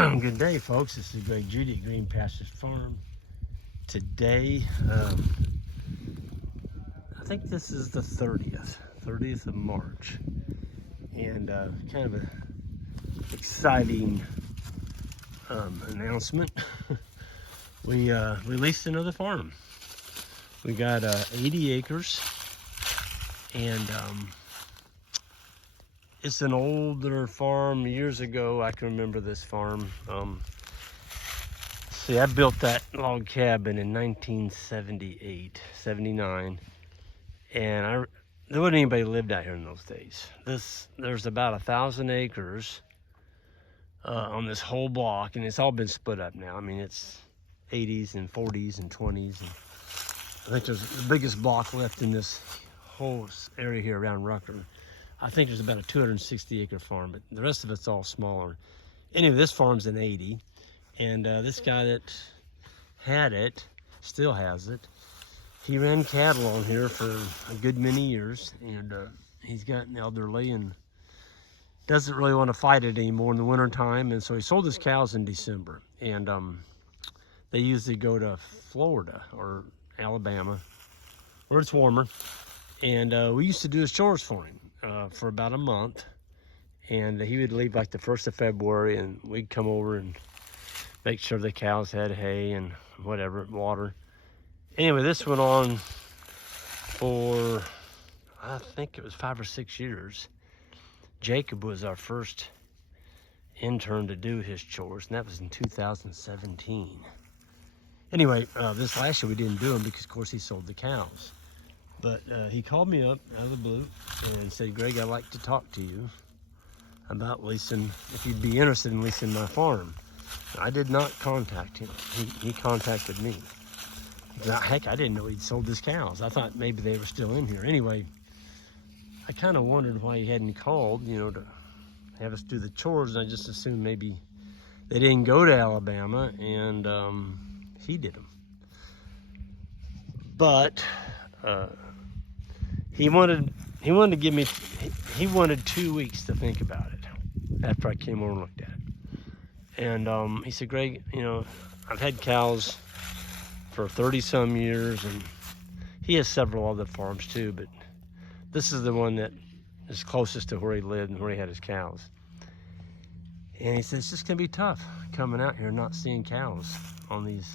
Good day, folks. This is Greg Judy at Green Pastures Farm. Today, I think this is the 30th of March, and kind of a exciting announcement. We leased another farm. We got 80 acres, and it's an older farm. Years ago, I can remember this farm. See, I built that log cabin in 1978, 79, and there wasn't anybody who lived out here in those days. There's about 1,000 acres on this whole block, and it's all been split up now. I mean, it's 80s and 40s and 20s, and I think there's the biggest block left in this whole area here around Rucker. I think there's about a 260 acre farm, but the rest of it's all smaller. Anyway, this farm's an 80, and this guy that had it, still has it. He ran cattle on here for a good many years, and he's gotten elderly and doesn't really want to fight it anymore in the winter time, and so he sold his cows in December. And they usually go to Florida or Alabama, where it's warmer, and we used to do his chores for him for about a month, and he would leave like the 1st of February, and we'd come over and make sure the cows had hay and whatever, water. Anyway, this went on for, I think it was 5 or 6 years. Jacob was our first intern to do his chores, and that was in 2017. Anyway, this last year we didn't do them because, of course, he sold the cows. But he called me up out of the blue and said, "Greg, I'd like to talk to you about leasing, if you'd be interested in leasing my farm." I did not contact him. He contacted me. Heck, I didn't know he'd sold his cows. I thought maybe they were still in here. Anyway, I kind of wondered why he hadn't called, to have us do the chores, and I just assumed maybe they didn't go to Alabama and he did them. But he wanted to give me, he wanted 2 weeks to think about it after I came over and looked at it. And he said, "Greg, I've had cows for 30 some years, and he has several other farms too, but this is the one that is closest to where he lived and where he had his cows." And he said, "It's just gonna be tough coming out here and not seeing cows on these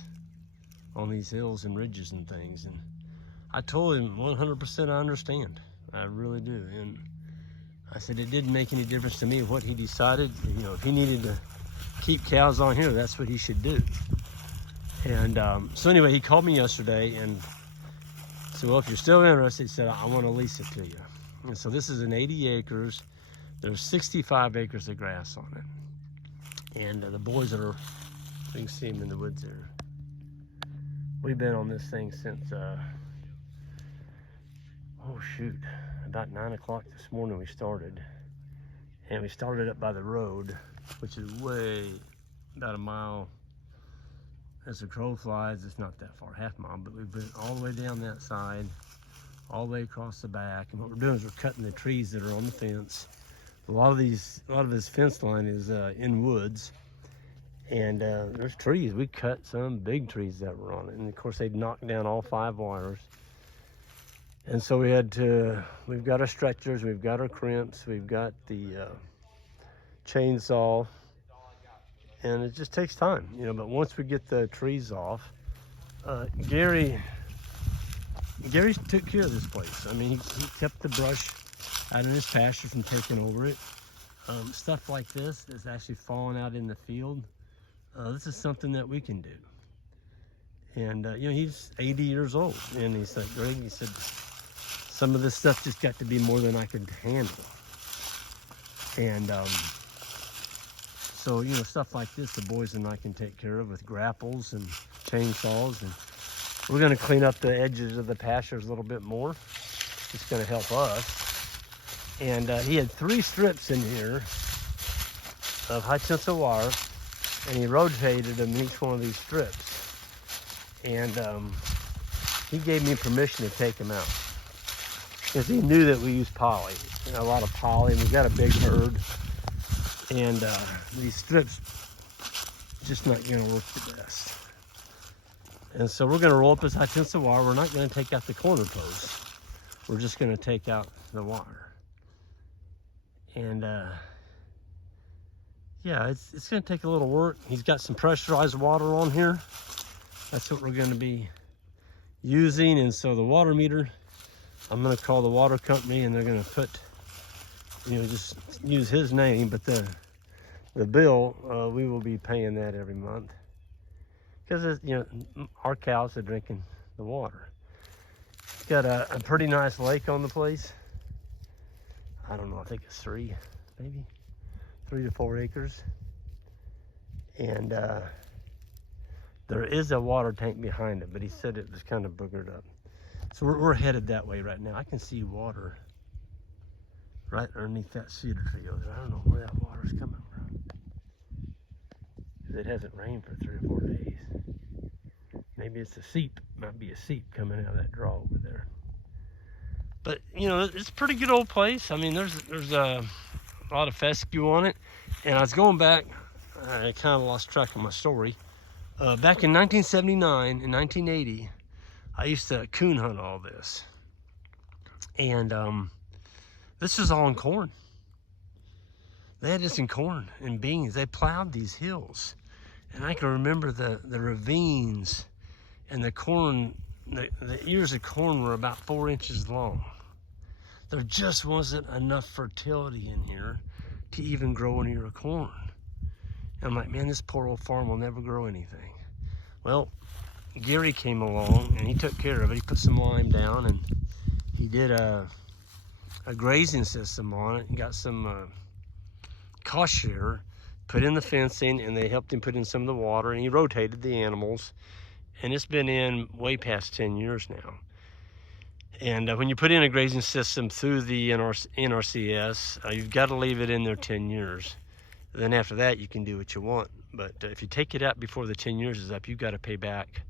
hills and ridges and things." And I told him 100% I understand. I really do. And I said it didn't make any difference to me what he decided. If he needed to keep cows on here, that's what he should do. And so anyway, he called me yesterday and said, "Well, if you're still interested," he said, "I want to lease it to you." And so this is an 80 acres. There's 65 acres of grass on it. And the boys you can see them in the woods there. We've been on this thing since, about 9 o'clock this morning we started. And we started up by the road, which is about a mile. As the crow flies, it's not that far, half mile, but we've been all the way down that side, all the way across the back. And what we're doing is we're cutting the trees that are on the fence. A lot of this fence line is in woods, and there's trees. We cut some big trees that were on it, and of course they'd knocked down all 5 wires. And so we've got our stretchers, we've got our crimps, we've got the chainsaw, and it just takes time, but once we get the trees off, Gary took care of this place. I mean, he kept the brush out in his pasture from taking over it. Stuff like this is actually falling out in the field. This is something that we can do. And he's 80 years old, and he's like, "Greg," he said, "some of this stuff just got to be more than I could handle." And so stuff like this, the boys and I can take care of with grapples and chainsaws, and we're going to clean up the edges of the pastures a little bit more. It's going to help us. And he had 3 strips in here of high tensile wire, and he rotated them in each one of these strips. And he gave me permission to take them out because he knew that we use poly, a lot of poly, and we've got a big herd. And these strips just not going to work the best. And so we're going to roll up this high tensile wire. We're not going to take out the corner posts. We're just going to take out the wire. And yeah, it's going to take a little work. He's got some pressurized water on here. That's what we're going to be using. And so the water meter, I'm going to call the water company, and they're going to put, you know, just use his name, but the bill, we will be paying that every month, because you know, our cows are drinking the water. It's got a pretty nice lake on the place. I don't know, I think it's maybe 3 to 4 acres. And there is a water tank behind it, but he said it was kind of boogered up. So we're headed that way right now. I can see water right underneath that cedar tree over there. I don't know where that water's coming from, because it hasn't rained for 3 or 4 days. Maybe it's a seep. Might be a seep coming out of that draw over there. But you know, it's a pretty good old place. I mean, there's a lot of fescue on it. And I was going back, I kind of lost track of my story. Back in 1979 and 1980, I used to coon hunt all this. And this was all in corn. They had this in corn and beans. They plowed these hills. And I can remember the ravines, and the corn, the ears of corn were about 4 inches long. There just wasn't enough fertility in here to even grow an ear of corn. And I'm like, man, this poor old farm will never grow anything. Well, Gary came along and he took care of it. He put some lime down, and he did a grazing system on it, and got some cost share, put in the fencing, and they helped him put in some of the water, and he rotated the animals. And it's been in way past 10 years now. And when you put in a grazing system through the NRCS, you've got to leave it in there 10 years. Then after that, you can do what you want. But if you take it out before the 10 years is up, you've got to pay back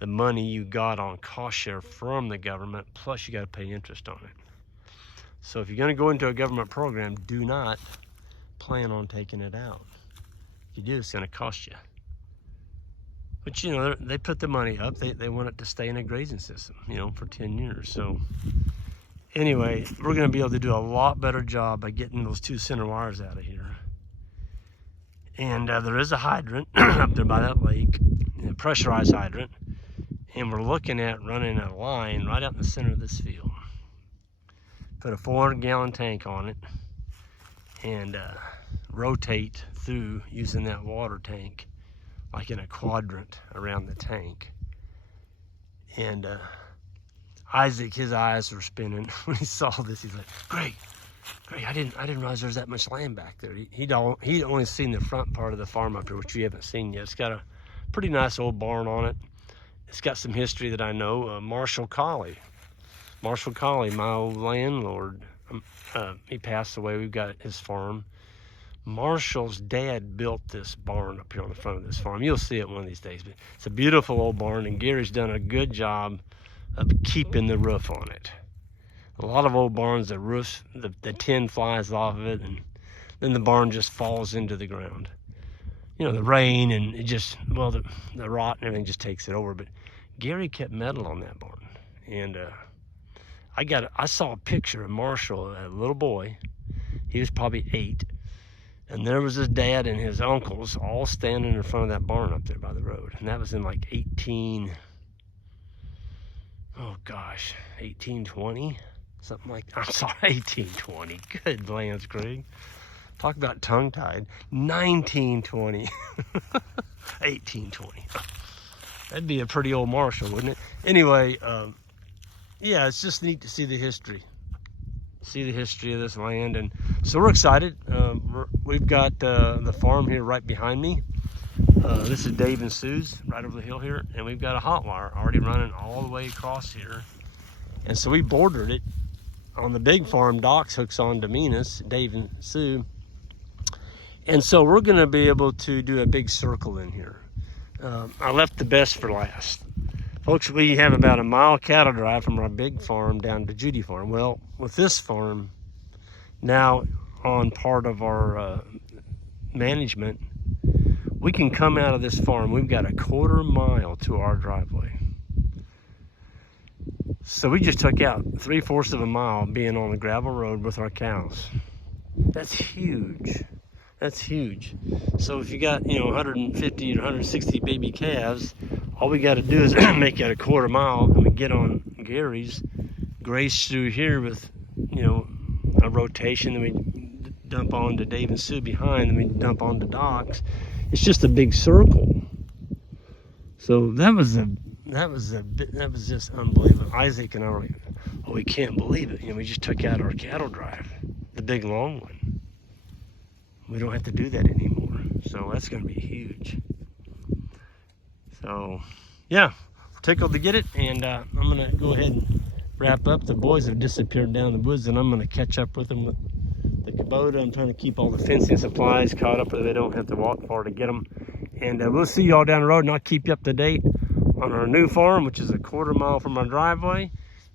the money you got on cost share from the government, plus you got to pay interest on it. So if you're going to go into a government program, do not plan on taking it out. If you do, it's going to cost you. But you know, they put the money up. They want it to stay in a grazing system, you know, for 10 years. So anyway, we're going to be able to do a lot better job by getting those 2 center wires out of here. And there is a hydrant up there by that lake, a pressurized hydrant. And we're looking at running a line right out in the center of this field. Put a 400-gallon tank on it, and rotate through using that water tank like in a quadrant around the tank. And Isaac, his eyes were spinning when he saw this. He's like, great, I didn't realize there's that much land back there. He'd only seen the front part of the farm up here, which we haven't seen yet. It's got a pretty nice old barn on it. It's got some history that I know. Marshall Colley, my old landlord, he passed away. We've got his farm. Marshall's dad built this barn up here on the front of this farm. You'll see it one of these days. But it's a beautiful old barn, and Gary's done a good job of keeping the roof on it. A lot of old barns, the roof, the tin flies off of it, and then the barn just falls into the ground. You know, the rain and it just, well, the rot and everything just takes it over. But Gary kept metal on that barn. And I saw a picture of Marshall, a little boy. He was probably 8. And there was his dad and his uncles all standing in front of that barn up there by the road. And that was in like 1820, something like that. I'm sorry, 1820. Good lands, Greg. Talk about tongue-tied. 1920. 1820. That'd be a pretty old Marshall, wouldn't it? Anyway, yeah, it's just neat to see the history. See the history of this land. And so we're excited. We've got the farm here right behind me. This is Dave and Sue's right over the hill here. And we've got a hot wire already running all the way across here. And so we bordered it on the big farm. Doc's hooks on to Minas, Dave and Sue. And so we're going to be able to do a big circle in here. I left the best for last. Folks, we have about a mile cattle drive from our big farm down to Judy Farm. Well, with this farm now on part of our management, We can come out of this farm, we've got a 1/4 mile to our driveway. So we just took out 3/4 of a mile being on the gravel road with our cows. That's huge. That's huge. So if you got, 150 or 160 baby calves, all we got to do is make it a 1/4 mile, and we get on Gary's, graze through here with, a rotation, then we dump on to Dave and Sue behind, then we dump on to Doc's. It's just a big circle. So that was just unbelievable. Isaac and I were like, oh, we can't believe it. We just took out our cattle drive, the big long one. We don't have to do that anymore. So that's going to be huge. So yeah, tickled to get it, and I'm going to go ahead and wrap up. The boys have disappeared down the woods, and I'm going to catch up with them with the Kubota. I'm trying to keep all the fencing supplies caught up so they don't have to walk far to get them. And we'll see y'all down the road, and I'll keep you up to date on our new farm, which is a 1/4 mile from our driveway,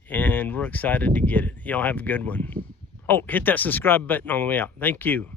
and we're excited to get it. Y'all have a good one. Oh, hit that subscribe button on the way out. Thank you.